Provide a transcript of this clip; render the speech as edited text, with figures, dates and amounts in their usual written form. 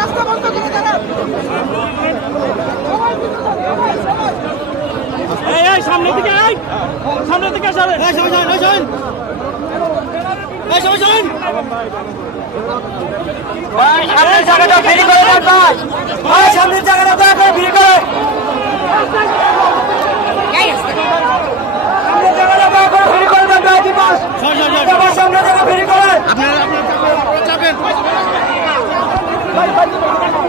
রাস্তা বন্ধ করে সামনের দিকে সামনের দিকে সামনের জায়গাটা ফেরি করে সামনের জায়গাটা ফেরি করে সামনের জায়গাটা ফেরি করে সামনের জায়গা ফেরি করে আপনারা